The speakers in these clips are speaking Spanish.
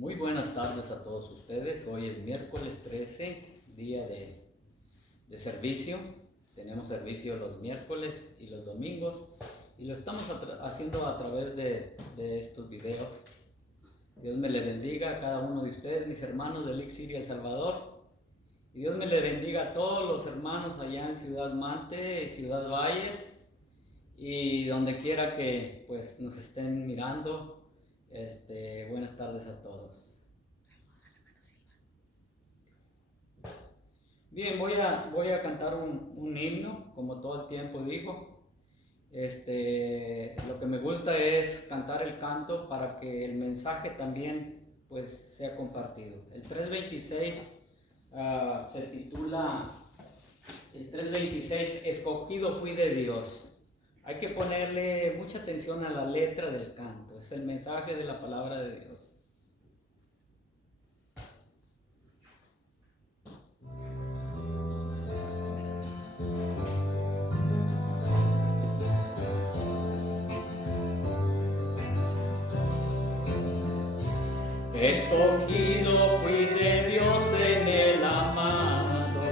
Muy buenas tardes a todos ustedes. Hoy es miércoles 13, día de servicio. Tenemos servicio los miércoles y los domingos y lo estamos haciendo a través de estos videos. Dios me le bendiga a cada uno de ustedes, mis hermanos de Elixir y El Salvador. Y Dios me le bendiga a todos los hermanos allá en Ciudad Mante, Ciudad Valles y donde quiera que pues nos estén mirando. Buenas tardes a todos. Bien, voy a cantar un himno, como todo el tiempo digo. Lo que me gusta es cantar el canto para que el mensaje también pues sea compartido. El 326 se titula, el 326, Escogido fui de Dios. Hay que ponerle mucha atención a la letra del canto, es el mensaje de la palabra de Dios. Escogido fui de Dios en el amado,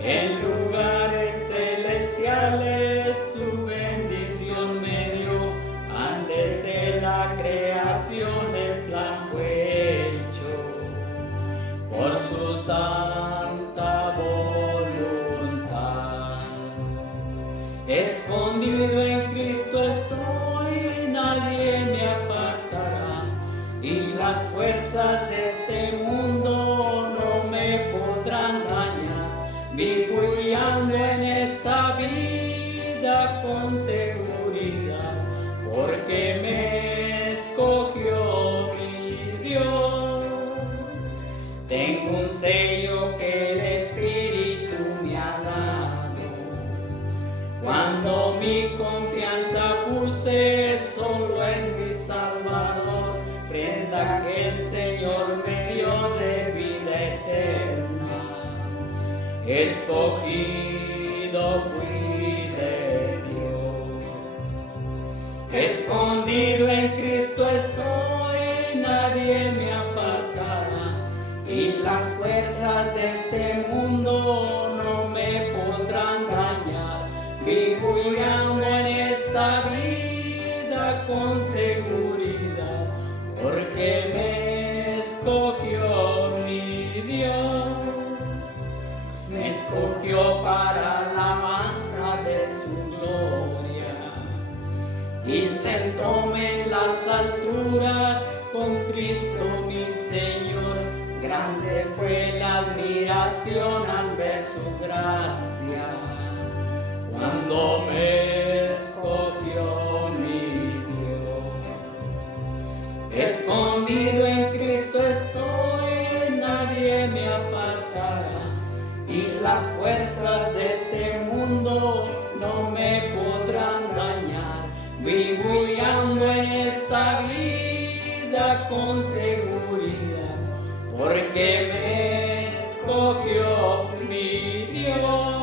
en lugares celestiales su bendición me dio. Antes de la creación el plan fue hecho por su santa voluntad. Escondido en Cristo estoy, nadie me apartará, y las fuerzas de este mundo no me podrán dañar. Vivo y ando en esta vida con seguridad, porque me escogió mi Dios. Tengo un sello que el Espíritu me ha dado, cuando mi confianza puse solo en mi Salvador, prenda que el Señor me dio de vida eterna. Escogido fui de Dios. Escondido en Cristo estoy, nadie me apartará, y las fuerzas de este mundo no me podrán dañar. Vivo y ando en esta vida con seguridad, porque me escogió mi Dios. Me escogió para la alabanza de su gloria, y sentóme en las alturas con Cristo mi Señor. Grande fue la admiración al ver su gracia, cuando me escogió mi Dios. Escondido en Cristo estoy, nadie me apartará, y las fuerzas de este mundo no me podrán dañar. Vivo y ando en esta vida con seguridad, porque me escogió mi Dios.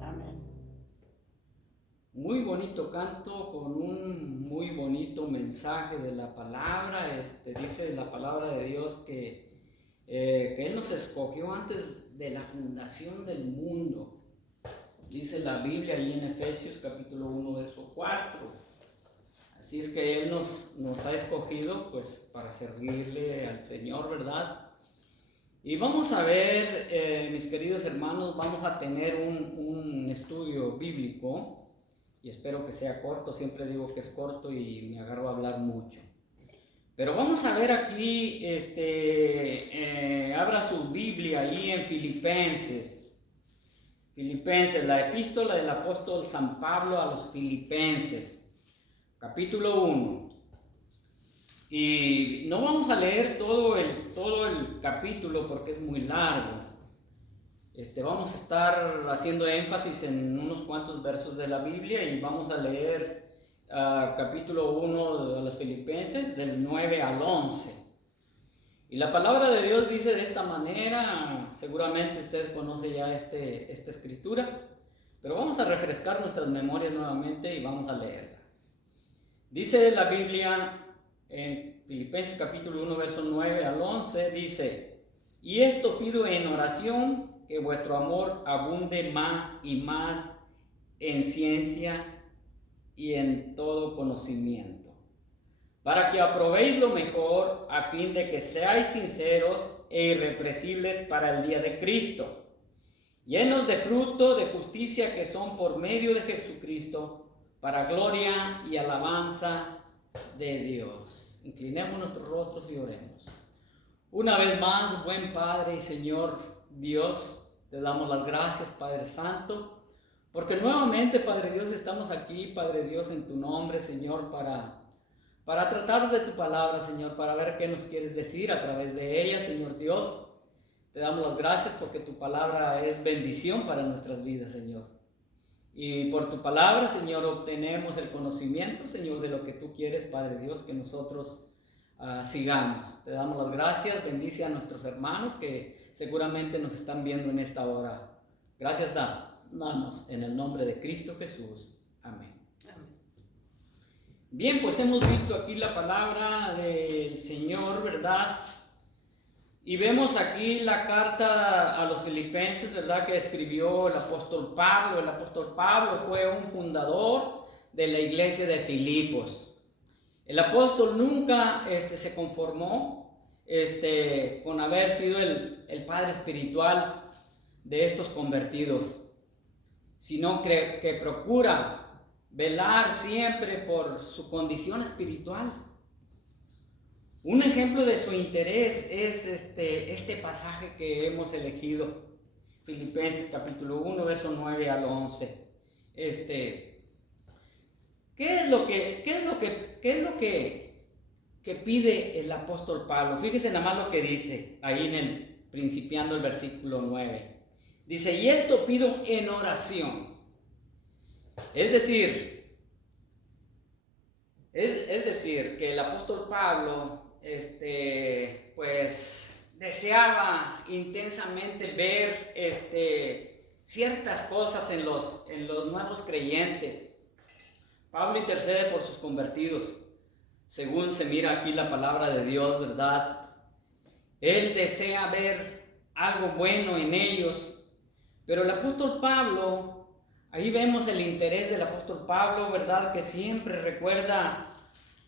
Amén. Muy bonito canto con un muy bonito mensaje de la palabra. Dice la palabra de Dios que Él nos escogió antes de la fundación del mundo. Dice la Biblia ahí en Efesios capítulo 1, verso 4. Así es que Él nos ha escogido pues para servirle al Señor, ¿verdad? Y vamos a ver, mis queridos hermanos, vamos a tener un estudio bíblico. Y espero que sea corto, siempre digo que es corto y me agarro a hablar mucho. Pero vamos a ver aquí, abra su Biblia ahí en Filipenses. Filipenses, la epístola del apóstol San Pablo a los Filipenses, capítulo 1. Y no vamos a leer todo el capítulo porque es muy largo. Vamos a estar haciendo énfasis en unos cuantos versos de la Biblia y vamos a leer capítulo 1 de los Filipenses del 9 al 11. Y la palabra de Dios dice de esta manera, seguramente usted conoce ya esta escritura, Pero vamos a refrescar nuestras memorias nuevamente y vamos a leerla. Dice la Biblia en Filipenses capítulo 1, verso 9 al 11, dice: y esto pido en oración, que vuestro amor abunde más y más en ciencia y en todo conocimiento, para que aprobéis lo mejor, a fin de que seáis sinceros e irreprensibles para el día de Cristo, llenos de fruto de justicia que son por medio de Jesucristo, para gloria y alabanza de Dios. Inclinemos nuestros rostros y oremos. Una vez más, buen Padre y Señor Dios, te damos las gracias, Padre Santo, porque nuevamente, Padre Dios, estamos aquí, Padre Dios, en tu nombre, Señor, para tratar de tu palabra, Señor, para ver qué nos quieres decir a través de ella, Señor Dios. Te damos las gracias porque tu palabra es bendición para nuestras vidas, Señor. Y por tu palabra, Señor, obtenemos el conocimiento, Señor, de lo que tú quieres, Padre Dios, que nosotros sigamos. Te damos las gracias, bendice a nuestros hermanos que seguramente nos están viendo en esta hora. Gracias damos en el nombre de Cristo Jesús. Amén. Bien, pues hemos visto aquí la palabra del Señor, ¿verdad? Y vemos aquí la carta a los filipenses, ¿verdad? Que escribió el apóstol Pablo. El apóstol Pablo fue un fundador de la iglesia de Filipos. El apóstol nunca se conformó con haber sido el padre espiritual de estos convertidos, sino que procura velar siempre por su condición espiritual. Un ejemplo de su interés es este pasaje que hemos elegido, Filipenses capítulo 1, verso 9 al 11. ¿Qué es lo que pide el apóstol Pablo? Fíjese nada más lo que dice ahí principiando el versículo 9. Dice: y esto pido en oración. Es decir, que el apóstol Pablo pues deseaba intensamente ver ciertas cosas en los nuevos creyentes. Pablo intercede por sus convertidos, según se mira aquí la palabra de Dios, ¿verdad? Él desea ver algo bueno en ellos, pero el apóstol Pablo, ahí vemos el interés del apóstol Pablo, ¿verdad? Que siempre recuerda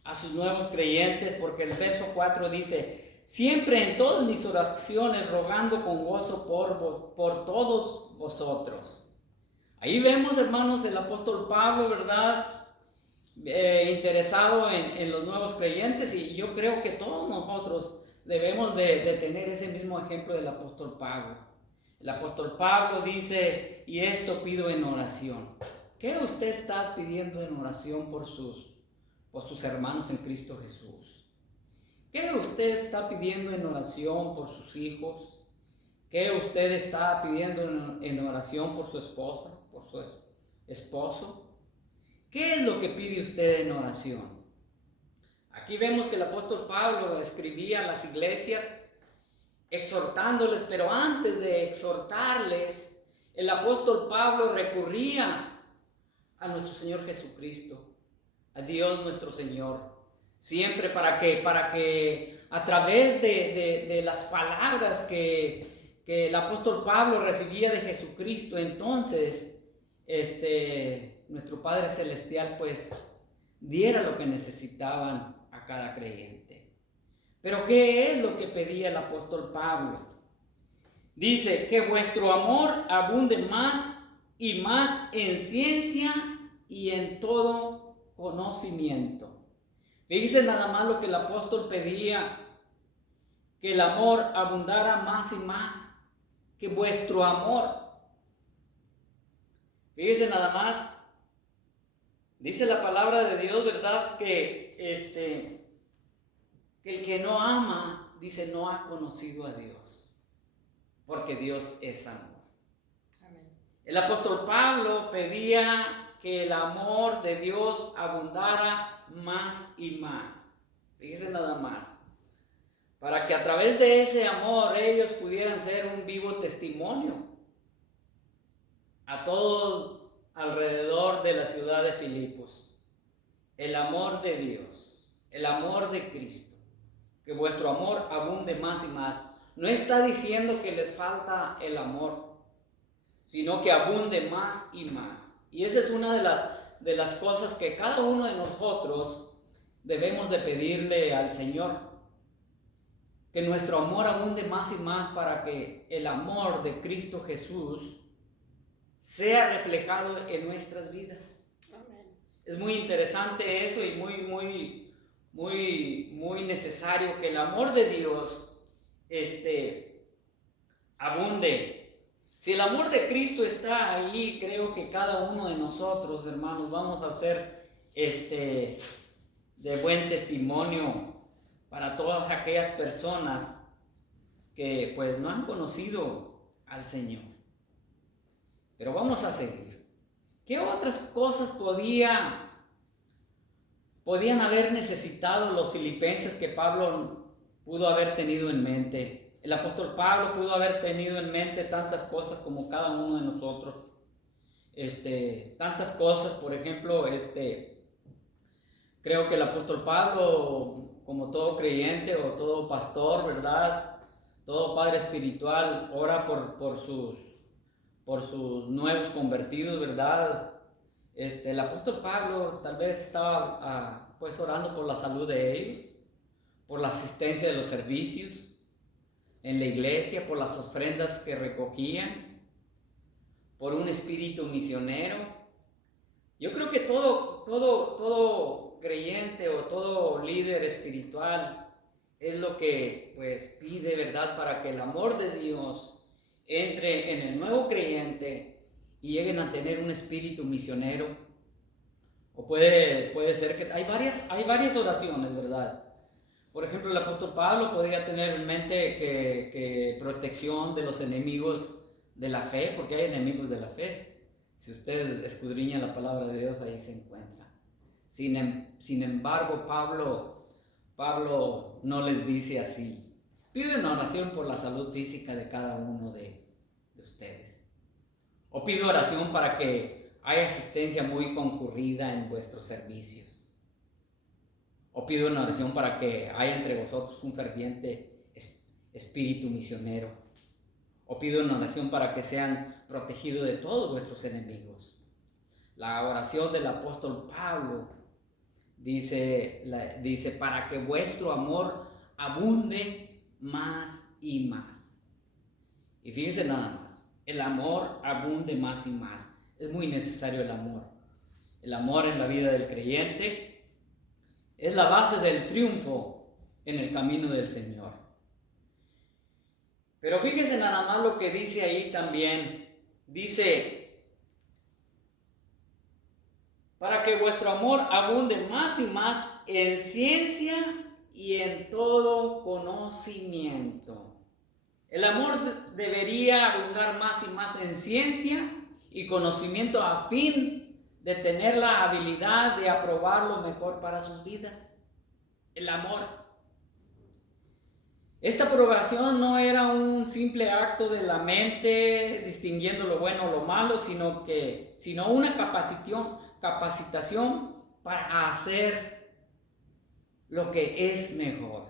a sus nuevos creyentes, porque el verso 4 dice: siempre en todas mis oraciones rogando con gozo por todos vosotros. Ahí vemos, hermanos, el apóstol Pablo, ¿verdad? Interesado en los nuevos creyentes, y yo creo que todos nosotros debemos de tener ese mismo ejemplo del apóstol Pablo. El apóstol Pablo dice: y esto pido en oración. ¿Qué usted está pidiendo en oración por sus hermanos en Cristo Jesús? ¿Qué usted está pidiendo en oración por sus hijos? ¿Qué usted está pidiendo en oración por su esposa, por su esposo? ¿Qué es lo que pide usted en oración? Aquí vemos que el apóstol Pablo escribía a las iglesias exhortándoles, pero antes de exhortarles, el apóstol Pablo recurría a nuestro Señor Jesucristo, a Dios nuestro Señor, siempre para que a través de las palabras que el apóstol Pablo recibía de Jesucristo, entonces nuestro Padre Celestial pues diera lo que necesitaban a cada creyente. Pero ¿qué es lo que pedía el apóstol Pablo? Dice: que vuestro amor abunde más y más en ciencia y en todo conocimiento. Fíjense nada más lo que el apóstol pedía: que el amor abundara más y más, que vuestro amor. Fíjense nada más, dice la palabra de Dios, ¿verdad? Que el que no ama, dice, no ha conocido a Dios, porque Dios es amor. Amén. El apóstol Pablo pedía que el amor de Dios abundara más y más. Fíjense nada más, para que a través de ese amor ellos pudieran ser un vivo testimonio a todos alrededor de la ciudad de Filipos. El amor de Dios, el amor de Cristo, que vuestro amor abunde más y más. No está diciendo que les falta el amor, sino que abunde más y más. Y esa es una de las cosas que cada uno de nosotros debemos de pedirle al Señor. Que nuestro amor abunde más y más para que el amor de Cristo Jesús sea reflejado en nuestras vidas. Amén. Es muy interesante eso y muy necesario que el amor de Dios abunde. Si el amor de Cristo está ahí, creo que cada uno de nosotros, hermanos, vamos a ser de buen testimonio para todas aquellas personas que pues no han conocido al Señor. Pero vamos a seguir. ¿Qué otras cosas podían haber necesitado los filipenses que Pablo pudo haber tenido en mente? El apóstol Pablo pudo haber tenido en mente tantas cosas como cada uno de nosotros. Tantas cosas, por ejemplo, creo que el apóstol Pablo, como todo creyente o todo pastor, ¿verdad? Todo padre espiritual, ora por sus nuevos convertidos, ¿verdad? El apóstol Pablo tal vez estaba pues orando por la salud de ellos, por la asistencia de los servicios en la iglesia, por las ofrendas que recogían, por un espíritu misionero. Yo creo que todo creyente o todo líder espiritual es lo que pues pide, ¿verdad? Para que el amor de Dios entre en el nuevo creyente y lleguen a tener un espíritu misionero. O puede ser que hay varias oraciones, ¿verdad? Por ejemplo, el apóstol Pablo podría tener en mente que protección de los enemigos de la fe, porque hay enemigos de la fe. Si usted escudriña la palabra de Dios, ahí se encuentra. Sin embargo, Pablo no les dice así. Pide una oración por la salud física de cada uno de ustedes. O pido oración para que haya asistencia muy concurrida en vuestros servicios. O pido una oración para que haya entre vosotros un ferviente espíritu misionero. O pido una oración para que sean protegidos de todos vuestros enemigos. La oración del apóstol Pablo dice para que vuestro amor abunde más y más. Y fíjense nada más, el amor abunde más y más. Es muy necesario el amor. El amor en la vida del creyente es la base del triunfo en el camino del Señor. Pero fíjense nada más lo que dice ahí también. Dice, para que vuestro amor abunde más y más en ciencia y en todo conocimiento. El amor debería abundar más y más en ciencia y conocimiento a fin de tener la habilidad de aprobar lo mejor para sus vidas. El amor. Esta aprobación no era un simple acto de la mente distinguiendo lo bueno o lo malo, sino una capacitación para hacer lo que es mejor.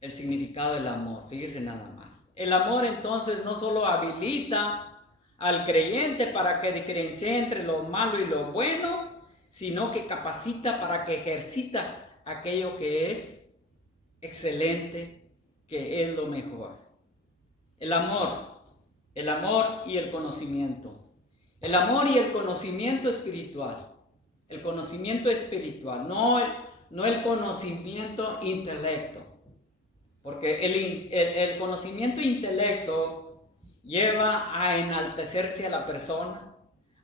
El significado del amor, fíjese nada más. El amor entonces no solo habilita al creyente para que diferencie entre lo malo y lo bueno, sino que capacita para que ejercita aquello que es excelente, que es lo mejor. El amor y el conocimiento. El amor y el conocimiento espiritual. El conocimiento espiritual, no el conocimiento intelecto. Porque el conocimiento intelecto lleva a enaltecerse a la persona,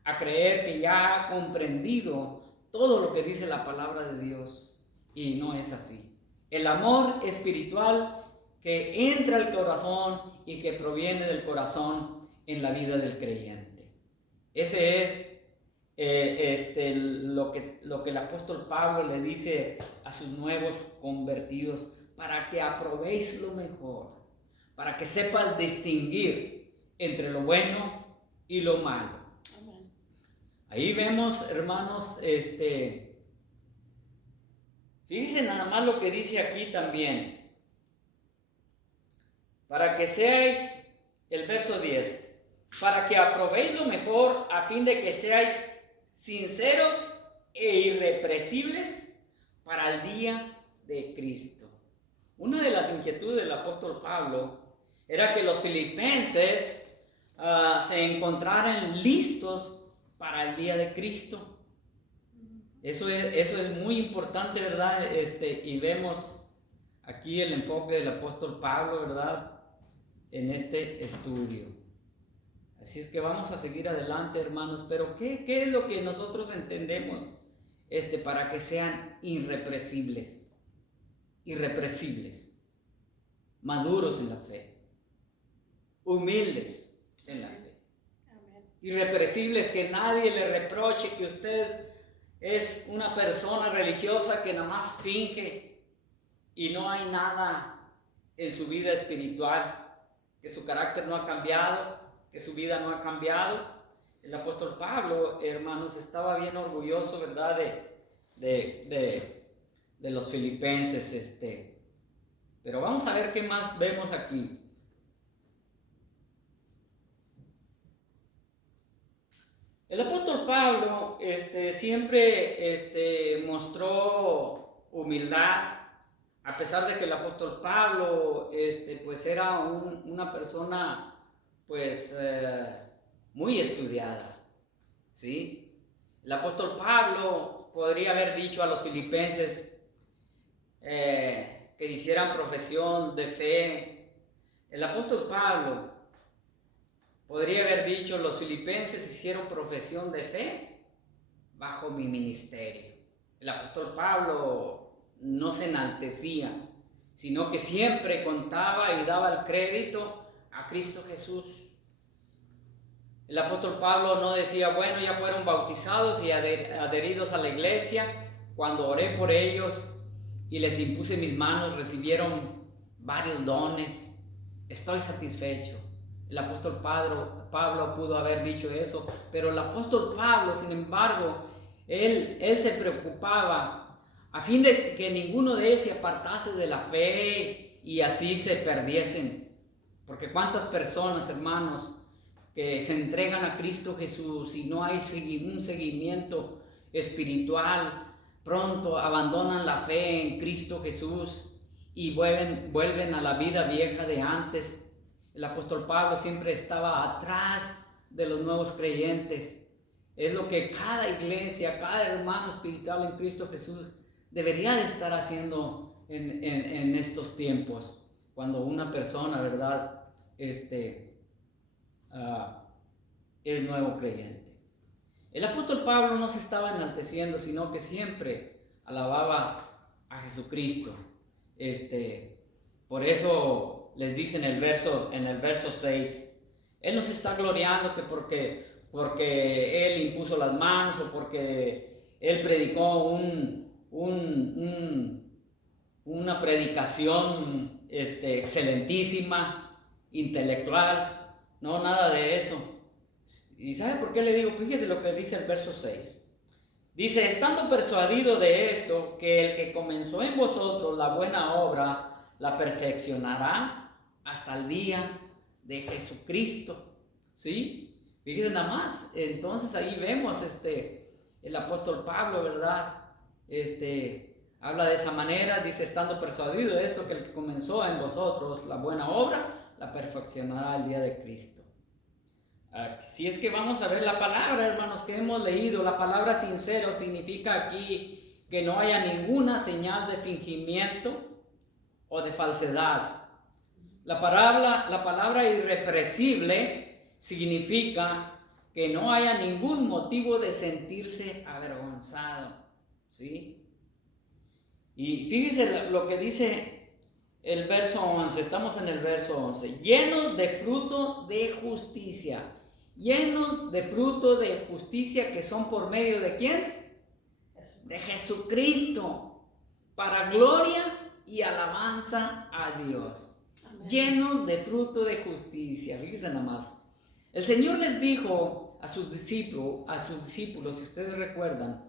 a creer que ya ha comprendido todo lo que dice la palabra de Dios. Y no es así. El amor espiritual que entra al corazón y que proviene del corazón en la vida del creyente. Ese es lo que el apóstol Pablo le dice a sus nuevos convertidos, para que aprobéis lo mejor, para que sepas distinguir entre lo bueno y lo malo. Amén. Ahí vemos, hermanos, fíjense nada más lo que dice aquí también. Para que seáis, el verso 10, para que aprobéis lo mejor a fin de que seáis sinceros e irrepresibles para el día de Cristo. Una de las inquietudes del apóstol Pablo era que los filipenses se encontraran listos para el día de Cristo. Eso es muy importante, ¿verdad? Y vemos aquí el enfoque del apóstol Pablo, ¿verdad? En este estudio. Así es que vamos a seguir adelante, hermanos. Pero ¿qué es lo que nosotros entendemos para que sean irrepresibles? Irrepresibles, maduros en la fe, humildes en la fe. Irrepresibles, que nadie le reproche que usted es una persona religiosa que nada más finge y no hay nada en su vida espiritual, que su carácter no ha cambiado, que su vida no ha cambiado. El apóstol Pablo, hermanos, estaba bien orgulloso, ¿verdad?, de los filipenses. Pero vamos a ver qué más vemos aquí. El apóstol Pablo siempre mostró humildad, a pesar de que el apóstol Pablo pues era una persona pues muy estudiada, ¿sí? El apóstol Pablo podría haber dicho a los filipenses que hicieran profesión de fe. El apóstol Pablo podría haber dicho: los filipenses hicieron profesión de fe bajo mi ministerio. El apóstol Pablo no se enaltecía, sino que siempre contaba y daba el crédito a Cristo Jesús. El apóstol Pablo no decía: bueno, ya fueron bautizados y adheridos a la iglesia, cuando oré por ellos y les impuse mis manos, recibieron varios dones, estoy satisfecho. El apóstol Pablo pudo haber dicho eso, pero el apóstol Pablo, sin embargo, él se preocupaba a fin de que ninguno de ellos se apartase de la fe y así se perdiesen. Porque cuántas personas, hermanos, que se entregan a Cristo Jesús y no hay un seguimiento espiritual, pronto abandonan la fe en Cristo Jesús y vuelven a la vida vieja de antes. El apóstol Pablo siempre estaba atrás de los nuevos creyentes. Es lo que cada iglesia, cada hermano espiritual en Cristo Jesús debería de estar haciendo en estos tiempos, cuando una persona, ¿verdad?, es nuevo creyente. El apóstol Pablo no se estaba enalteciendo, sino que siempre alababa a Jesucristo. Por eso les dice en el verso 6, él no se está gloriando que porque él impuso las manos o porque él predicó una predicación excelentísima, intelectual. No, nada de eso. ¿Y sabe por qué le digo? Fíjese lo que dice el verso 6. Dice: estando persuadido de esto, que el que comenzó en vosotros la buena obra, la perfeccionará hasta el día de Jesucristo. ¿Sí? Fíjense nada más. Entonces ahí vemos el apóstol Pablo, ¿verdad? Habla de esa manera, dice: estando persuadido de esto, que el que comenzó en vosotros la buena obra, la perfeccionará el día de Cristo. Si es que vamos a ver la palabra, hermanos, que hemos leído, la palabra sincero significa aquí que no haya ninguna señal de fingimiento o de falsedad. La palabra irrepresible significa que no haya ningún motivo de sentirse avergonzado, ¿sí? Y fíjese lo que dice el verso 11, estamos en el verso 11, llenos de fruto de justicia. Llenos de fruto de justicia, que son por medio de ¿quién? De Jesucristo, para gloria y alabanza a Dios. Amén. Llenos de fruto de justicia. Fíjense nada más. El Señor les dijo a sus discípulos, si ustedes recuerdan,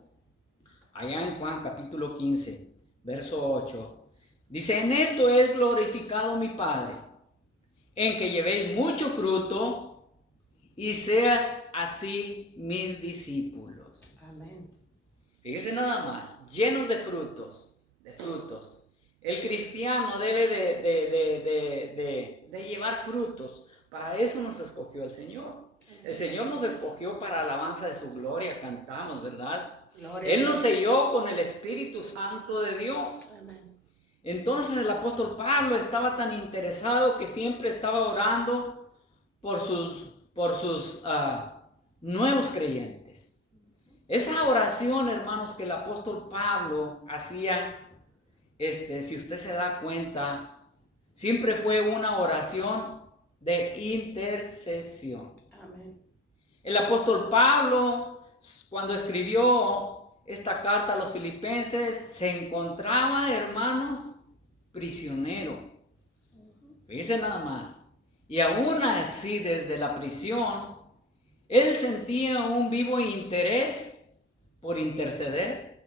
allá en Juan capítulo 15, verso 8, dice: en esto es glorificado mi Padre, en que llevéis mucho fruto y seas así mis discípulos. Amén. Fíjense nada más, llenos de frutos, El cristiano debe de llevar frutos. Para eso nos escogió el Señor. El Señor nos escogió para alabanza de su gloria, cantamos, ¿verdad? Gloria Él a nos Dios. selló con el Espíritu Santo de Dios. Amén. Entonces el apóstol Pablo estaba tan interesado que siempre estaba orando por sus nuevos creyentes. Esa oración, hermanos, que el apóstol Pablo hacía, si usted se da cuenta, siempre fue una oración de intercesión. Amén. El apóstol Pablo, cuando escribió esta carta a los filipenses, se encontraba, hermanos, prisionero. Fíjense nada más. Y aún así, desde la prisión, él sentía un vivo interés por interceder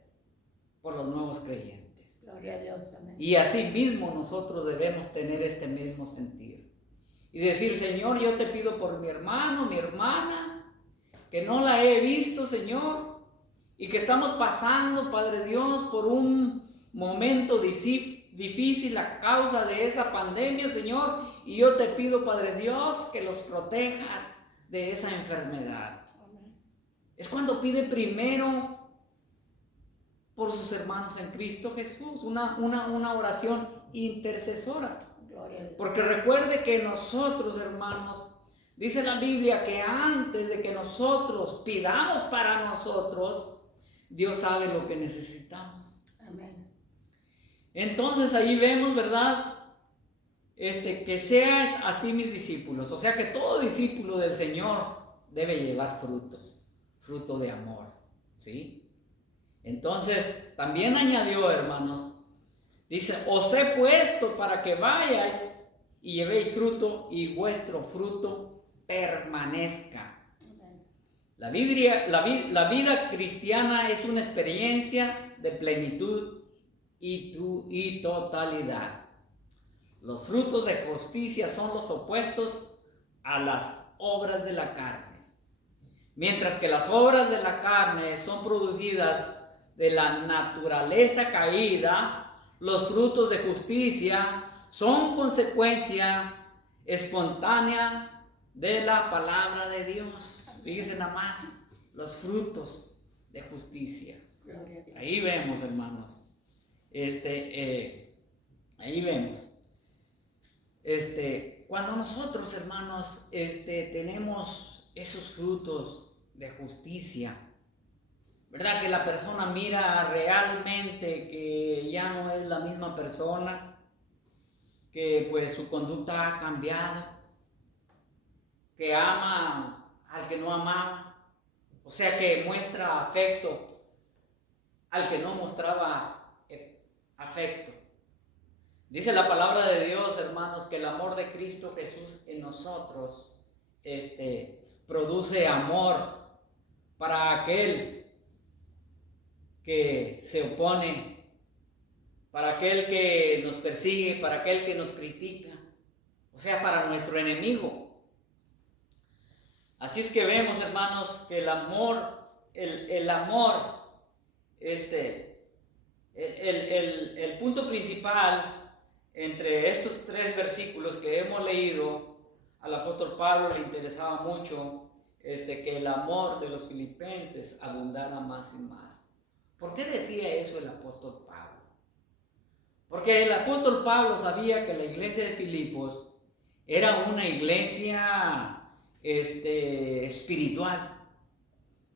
por los nuevos creyentes. Gloria a Dios. Amén. Y así mismo nosotros debemos tener este mismo sentir. Y decir: Señor, yo te pido por mi hermano, mi hermana, que no la he visto, Señor, y que estamos pasando, Padre Dios, por un momento difícil a causa de esa pandemia, Señor, y yo te pido, Padre Dios, que los protejas de esa enfermedad. Amén. Es cuando pide primero por sus hermanos en Cristo Jesús, una oración intercesora. Gloria a Dios. Porque recuerde que nosotros, hermanos, dice la Biblia que antes de que nosotros pidamos para nosotros, Dios sabe lo que necesitamos. Amén. Entonces ahí vemos, ¿verdad? Que seas así mis discípulos. O sea que todo discípulo del Señor debe llevar frutos, fruto de amor, ¿sí? Entonces también añadió, hermanos, dice: os he puesto para que vayáis y llevéis fruto y vuestro fruto permanezca. Amén. La vida cristiana es una experiencia de plenitud y totalidad. Los frutos de justicia son los opuestos a las obras de la carne. Mientras que las obras de la carne son producidas de la naturaleza caída, los frutos de justicia son consecuencia espontánea de la palabra de Dios. Fíjense nada más, los frutos de justicia. Gloria a Dios. Ahí vemos, hermanos. Ahí vemos. Cuando nosotros, hermanos, tenemos esos frutos de justicia, ¿verdad? Que la persona mira realmente que ya no es la misma persona, que pues su conducta ha cambiado, que ama al que no amaba, o sea que muestra afecto al que no mostraba afecto. Dice la palabra de Dios, hermanos, que el amor de Cristo Jesús en nosotros produce amor para aquel que se opone, para aquel que nos persigue, para aquel que nos critica, o sea, para nuestro enemigo. Así es que vemos, hermanos, que el amor, el punto principal entre estos tres versículos que hemos leído, al apóstol Pablo le interesaba mucho que el amor de los filipenses abundara más y más. ¿Por qué decía eso el apóstol Pablo? Porque el apóstol Pablo sabía que la iglesia de Filipos era una iglesia espiritual,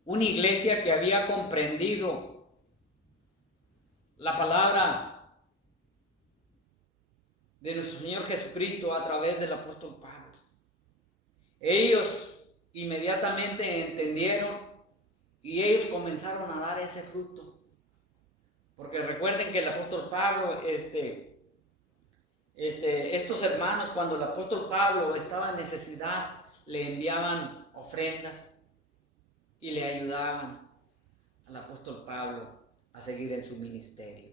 una iglesia que había comprendido la palabra de nuestro Señor Jesucristo a través del apóstol Pablo. Ellos inmediatamente entendieron y ellos comenzaron a dar ese fruto. Porque recuerden que el apóstol Pablo, estos hermanos, cuando el apóstol Pablo estaba en necesidad, le enviaban ofrendas, y le ayudaban al apóstol Pablo a seguir en su ministerio.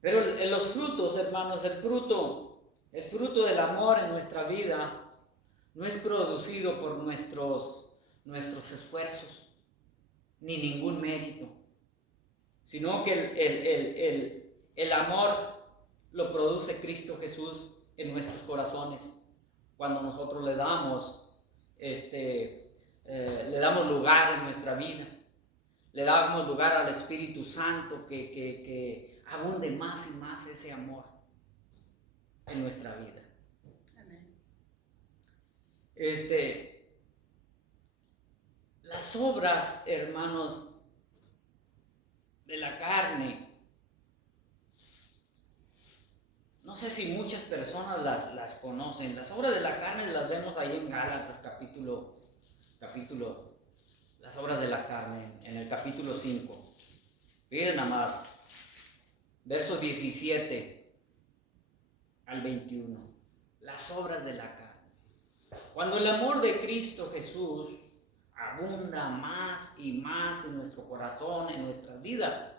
Pero en los frutos, hermanos, el fruto del amor en nuestra vida no es producido por nuestros esfuerzos, ni ningún mérito, sino que el amor lo produce Cristo Jesús en nuestros corazones, cuando nosotros le damos lugar en nuestra vida, le damos lugar al Espíritu Santo que abunde más y más ese amor en nuestra vida. Amén. Las obras, hermanos, de la carne, no sé si muchas personas las conocen. Las obras de la carne las vemos ahí en Gálatas capítulo, las obras de la carne, en el capítulo 5. Fíjense nada más, versos 17 al 21. Las obras de la carne. Cuando el amor de Cristo Jesús abunda más y más en nuestro corazón, en nuestras vidas,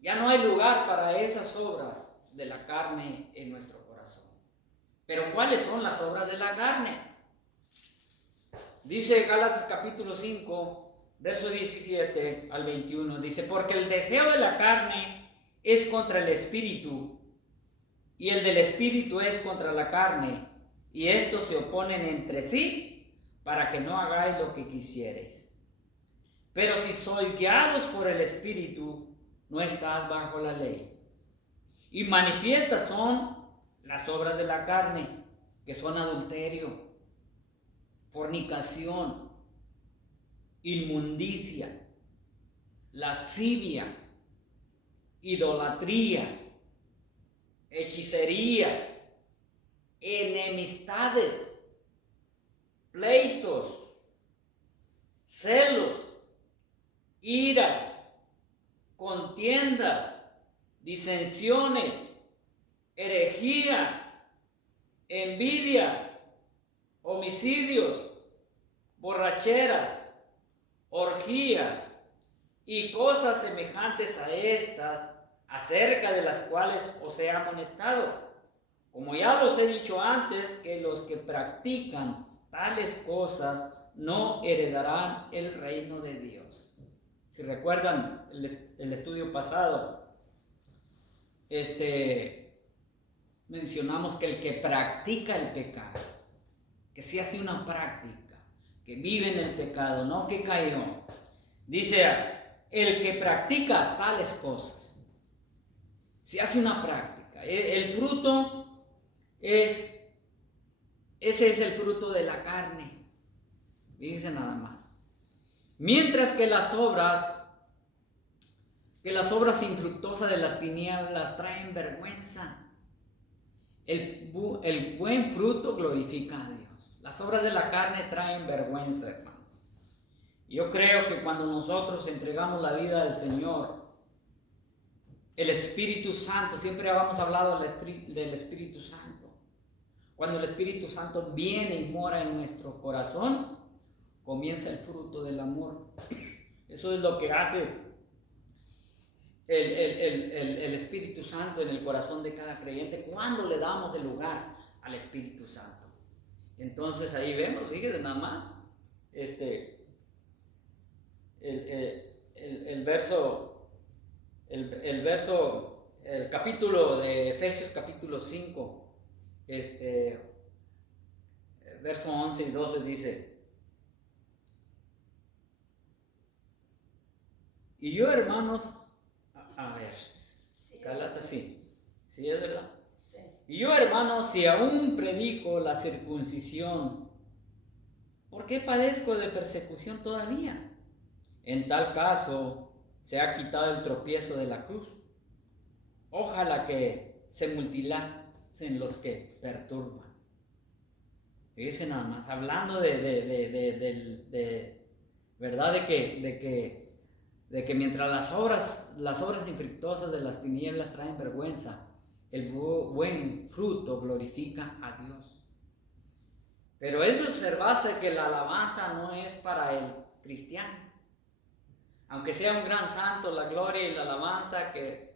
ya no hay lugar para esas obras de la carne en nuestro corazón. Pero ¿cuáles son las obras de la carne? Dice Gálatas capítulo 5, verso 17 al 21, dice: porque el deseo de la carne es contra el espíritu, y el del espíritu es contra la carne, y estos se oponen entre sí, para que no hagáis lo que quisierais. Pero si sois guiados por el espíritu, no estás bajo la ley. Y manifiestas son las obras de la carne, que son adulterio, fornicación, inmundicia, lascivia, idolatría, hechicerías, enemistades, pleitos, celos, iras, contiendas, disensiones, herejías, envidias, homicidios, borracheras, orgías y cosas semejantes a estas, acerca de las cuales os he amonestado. Como ya los he dicho antes, que los que practican tales cosas no heredarán el reino de Dios. Si recuerdan el estudio pasado, mencionamos que el que practica el pecado, que se hace una práctica, que vive en el pecado, no que cayó, dice: el que practica tales cosas, se hace una práctica. El fruto ese es el fruto de la carne. Fíjense nada más. Mientras que las obras infructuosas de las tinieblas traen vergüenza, el buen fruto glorifica a Dios. Las obras de la carne traen vergüenza, hermanos. Yo creo que cuando nosotros entregamos la vida al Señor, el Espíritu Santo, siempre habíamos hablado del Espíritu Santo. Cuando el Espíritu Santo viene y mora en nuestro corazón, comienza el fruto del amor. Eso es lo que hace el Espíritu Santo en el corazón de cada creyente cuando le damos el lugar al Espíritu Santo. Entonces ahí vemos, fíjense nada más, el capítulo de Efesios capítulo 5, verso 11 y 12 dice: y yo, hermanos, a ver, Gálatas sí es verdad. Sí. Y yo, hermanos, si aún predico la circuncisión, ¿por qué padezco de persecución todavía? En tal caso, se ha quitado el tropiezo de la cruz. Ojalá que se multipliquen los que perturban. Fíjense nada más, hablando verdad de que mientras las obras infructuosas de las tinieblas traen vergüenza, el buen fruto glorifica a Dios. Pero es de observarse que la alabanza no es para el cristiano. Aunque sea un gran santo, la gloria y la alabanza que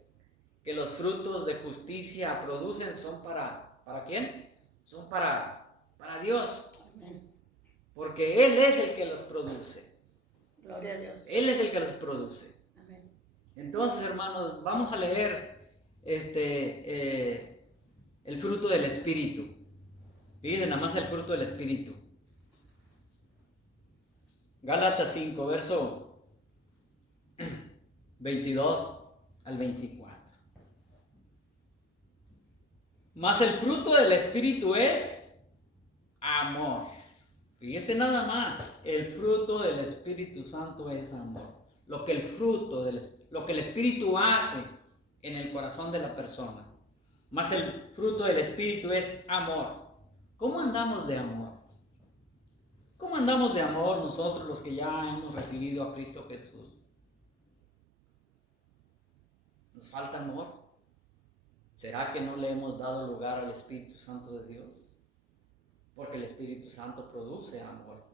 los frutos de justicia producen son ¿para quién? Son para Dios. Amén. Porque Él es el que los produce. Gloria a Dios. Él es el que los produce. Amén. Entonces, hermanos, vamos a leer el fruto del Espíritu. Fíjense nada más el fruto del Espíritu. Gálatas 5, verso 22 al 24. Mas el fruto del Espíritu es amor. Fíjese nada más, el fruto del Espíritu Santo es amor. Lo que el Espíritu hace en el corazón de la persona. Mas el fruto del Espíritu es amor. ¿Cómo andamos de amor? ¿Cómo andamos de amor nosotros los que ya hemos recibido a Cristo Jesús? ¿Nos falta amor? ¿Será que no le hemos dado lugar al Espíritu Santo de Dios? Porque el Espíritu Santo produce amor.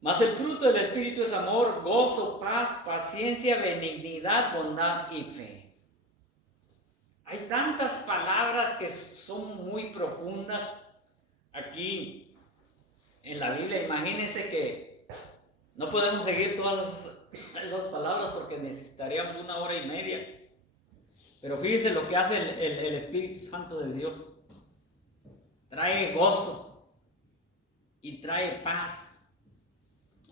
Mas el fruto del Espíritu es amor, gozo, paz, paciencia, benignidad, bondad y fe. Hay tantas palabras que son muy profundas aquí en la Biblia. Imagínense que no podemos seguir todas esas palabras porque necesitaríamos 1 hora y media. Pero fíjense lo que hace el Espíritu Santo de Dios. Trae gozo y trae paz.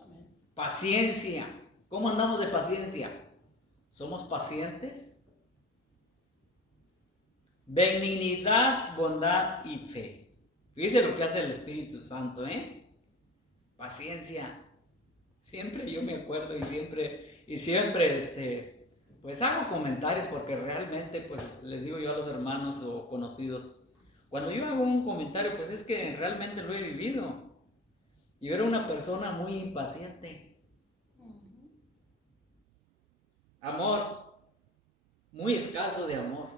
Amén. Paciencia. ¿Cómo andamos de paciencia? ¿Somos pacientes? Benignidad, bondad y fe. Fíjense lo que hace el Espíritu Santo, Paciencia. Siempre yo me acuerdo y siempre pues hago comentarios porque realmente pues les digo yo a los hermanos o conocidos, cuando yo hago un comentario pues es que realmente lo he vivido. Yo era una persona muy impaciente. Amor, muy escaso de amor.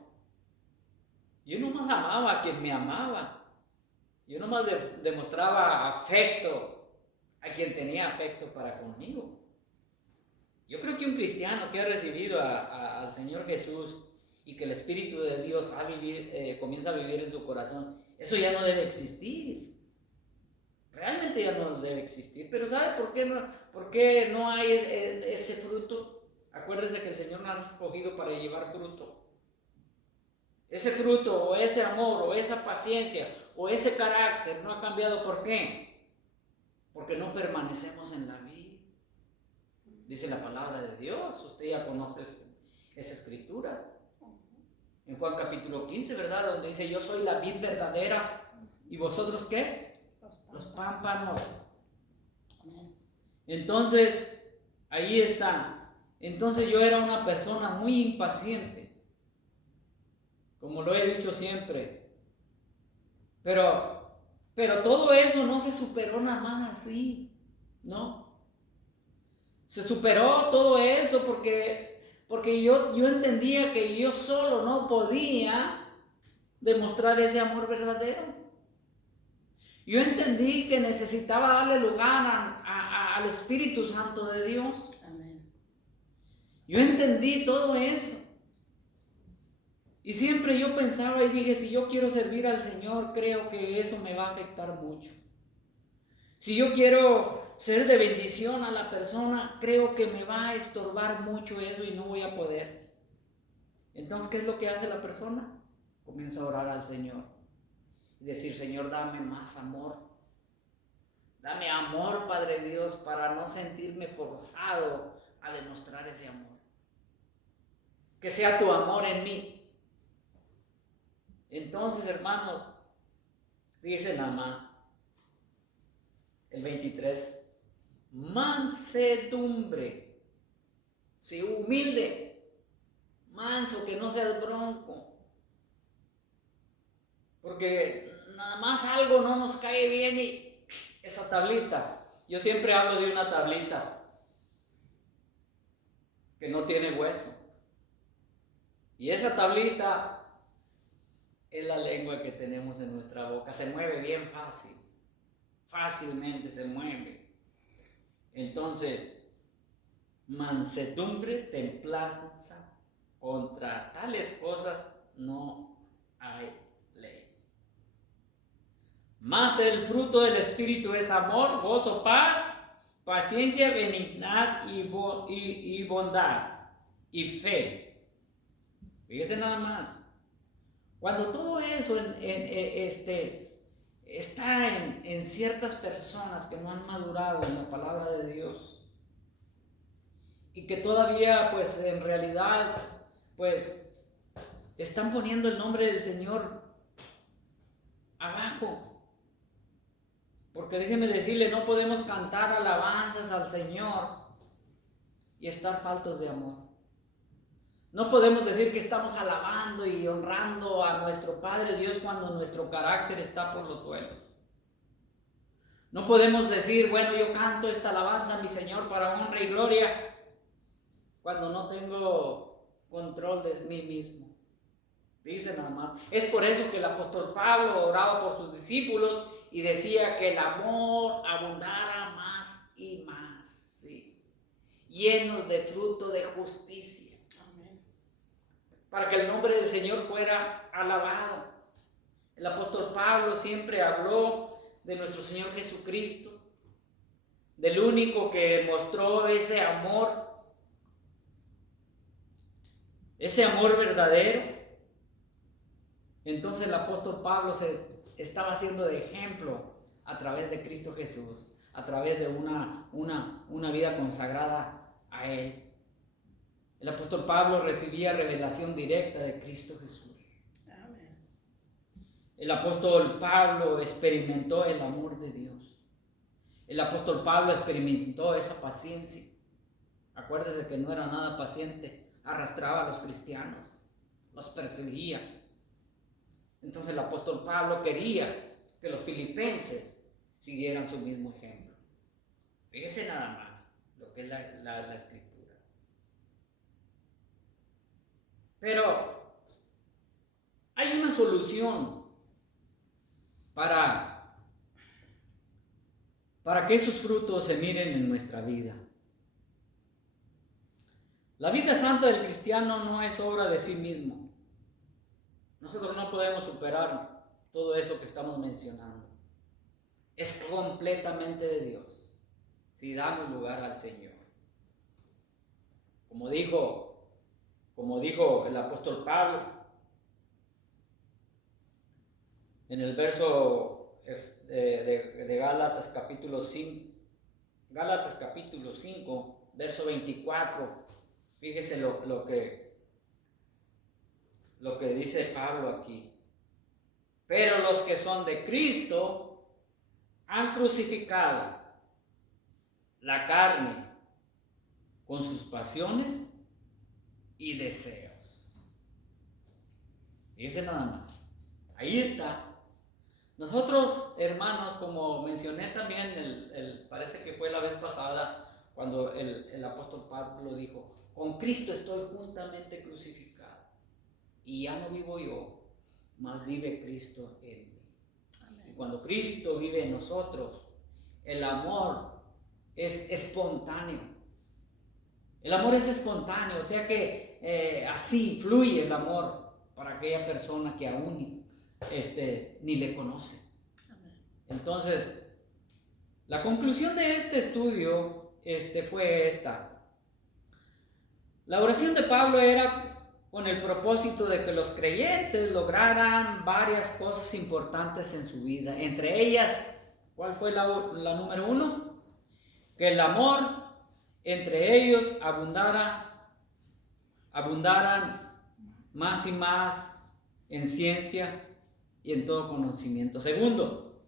Yo nomás amaba a quien me amaba. Yo nomás demostraba afecto a quien tenía afecto para conmigo. Yo creo que un cristiano que ha recibido al Señor Jesús y que el Espíritu de Dios comienza a vivir en su corazón, eso ya no debe existir. Realmente ya no debe existir. Pero ¿sabe por qué no hay ese fruto? Acuérdese que el Señor nos ha escogido para llevar fruto. Ese fruto o ese amor o esa paciencia o ese carácter no ha cambiado. ¿Por qué? Porque no permanecemos en la vid. Dice la palabra de Dios. Usted ya conoce esa escritura. En Juan capítulo 15, ¿verdad? Donde dice: yo soy la vid verdadera. ¿Y vosotros qué? Los pámpanos. Entonces, ahí está. Entonces yo era una persona muy impaciente. Como lo he dicho siempre. Pero todo eso no se superó nada más así. No. Se superó todo eso porque yo entendía que yo solo no podía demostrar ese amor verdadero. Yo entendí que necesitaba darle lugar al Espíritu Santo de Dios. Amén. Yo entendí todo eso. Y siempre yo pensaba y dije, si yo quiero servir al Señor, creo que eso me va a afectar mucho. Si yo quiero ser de bendición a la persona, creo que me va a estorbar mucho eso y no voy a poder. Entonces, ¿qué es lo que hace la persona? Comienza a orar al Señor y decir: Señor, dame más amor. Dame amor, Padre Dios, para no sentirme forzado a demostrar ese amor. Que sea tu amor en mí. Entonces, hermanos, fíjense nada más. El 23. Mansedumbre. Sí, humilde. Manso, que no seas bronco. Porque nada más algo no nos cae bien y esa tablita. Yo siempre hablo de una tablita que no tiene hueso. Y esa tablita es la lengua que tenemos en nuestra boca. Se mueve bien fácil. fácilmente se mueve. Entonces, mansedumbre, templanza, contra tales cosas no hay ley. Mas el fruto del Espíritu es amor, gozo, paz, paciencia, benignidad y bondad y fe. Fíjese nada más. Cuando todo eso está en ciertas personas que no han madurado en la palabra de Dios y que todavía pues en realidad pues están poniendo el nombre del Señor abajo. Porque déjeme decirle, no podemos cantar alabanzas al Señor y estar faltos de amor. No podemos decir que estamos alabando y honrando a nuestro Padre Dios cuando nuestro carácter está por los suelos. No podemos decir, bueno, yo canto esta alabanza a mi Señor para honra y gloria cuando no tengo control de mí mismo. Dice nada más. Es por eso que el apóstol Pablo oraba por sus discípulos y decía que el amor abundara más y más, ¿sí? Llenos de fruto de justicia. Amén. Para que el nombre del Señor fuera alabado. El apóstol Pablo siempre habló de nuestro Señor Jesucristo, del único que mostró ese amor verdadero. Entonces el apóstol Pablo se estaba haciendo de ejemplo a través de Cristo Jesús, a través de una vida consagrada a Él. El apóstol Pablo recibía revelación directa de Cristo Jesús. Amén. El apóstol Pablo experimentó el amor de Dios. El apóstol Pablo experimentó esa paciencia. Acuérdese que no era nada paciente, arrastraba a los cristianos, los perseguía. Entonces el apóstol Pablo quería que los filipenses siguieran su mismo ejemplo. Fíjese nada más lo que es la escritura. Pero hay una solución para que esos frutos se miren en nuestra vida. La vida santa del cristiano no es obra de sí mismo. Nosotros no podemos superar todo eso que estamos mencionando. Es completamente de Dios, si damos lugar al Señor. Como dijo el apóstol Pablo, en el verso de Gálatas capítulo 5, verso 24, fíjese lo que dice Pablo aquí. Pero los que son de Cristo han crucificado la carne con sus pasiones y deseos. Fíjense nada más. Ahí está. Nosotros, hermanos, como mencioné también, parece que fue la vez pasada, cuando el apóstol Pablo dijo, con Cristo estoy juntamente crucificado. Y ya no vivo yo, mas vive Cristo en mí. Amén. Y cuando Cristo vive en nosotros, el amor es espontáneo. El amor es espontáneo, o sea que así fluye el amor para aquella persona que aún ni le conoce. Amén. Entonces, la conclusión de este estudio fue esta. La oración de Pablo era con el propósito de que los creyentes lograran varias cosas importantes en su vida. Entre ellas, ¿cuál fue la número 1? Que el amor entre ellos abundaran más y más en ciencia y en todo conocimiento. Segundo,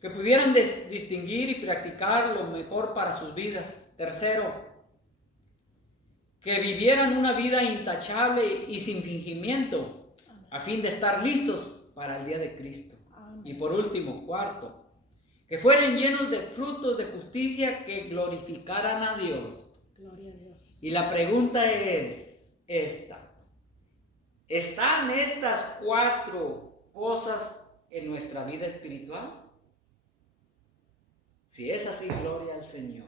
que pudieran distinguir y practicar lo mejor para sus vidas. Tercero, que vivieran una vida intachable y sin fingimiento, a fin de estar listos para el día de Cristo. Amén. Y por último, cuarto, que fueran llenos de frutos de justicia que glorificaran a Dios. Gloria a Dios. Y la pregunta es esta: ¿están estas 4 cosas en nuestra vida espiritual? Si es así, gloria al Señor.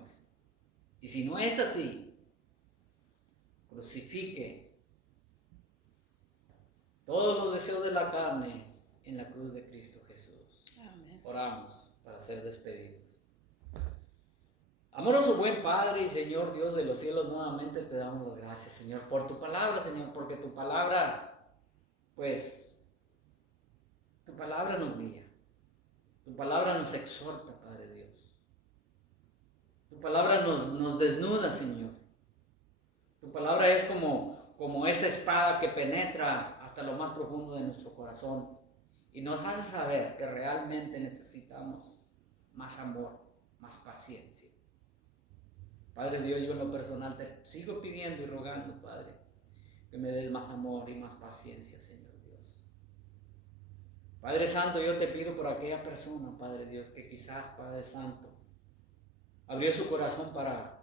Y si no es así, crucifique todos los deseos de la carne en la cruz de Cristo Jesús. Amén. Oramos para ser despedidos. Amoroso buen Padre y Señor Dios de los cielos, nuevamente te damos las gracias, Señor, por tu palabra, Señor, porque tu palabra, pues, tu palabra nos guía, tu palabra nos exhorta, Padre Dios. Tu palabra nos desnuda, Señor. Tu palabra es como esa espada que penetra hasta lo más profundo de nuestro corazón y nos hace saber que realmente necesitamos más amor, más paciencia. Padre Dios, yo en lo personal te sigo pidiendo y rogando, Padre, que me des más amor y más paciencia, Señor Dios. Padre Santo, yo te pido por aquella persona, Padre Dios, que quizás, Padre Santo, abrió su corazón para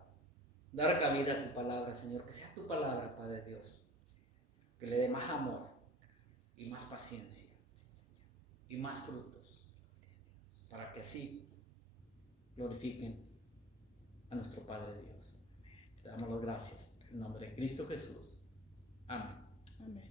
dar cabida a tu palabra, Señor, que sea tu palabra, Padre Dios, que le dé más amor y más paciencia y más frutos, para que así glorifiquen a nuestro Padre Dios. Te damos las gracias en nombre de Cristo Jesús. Amén. Amén.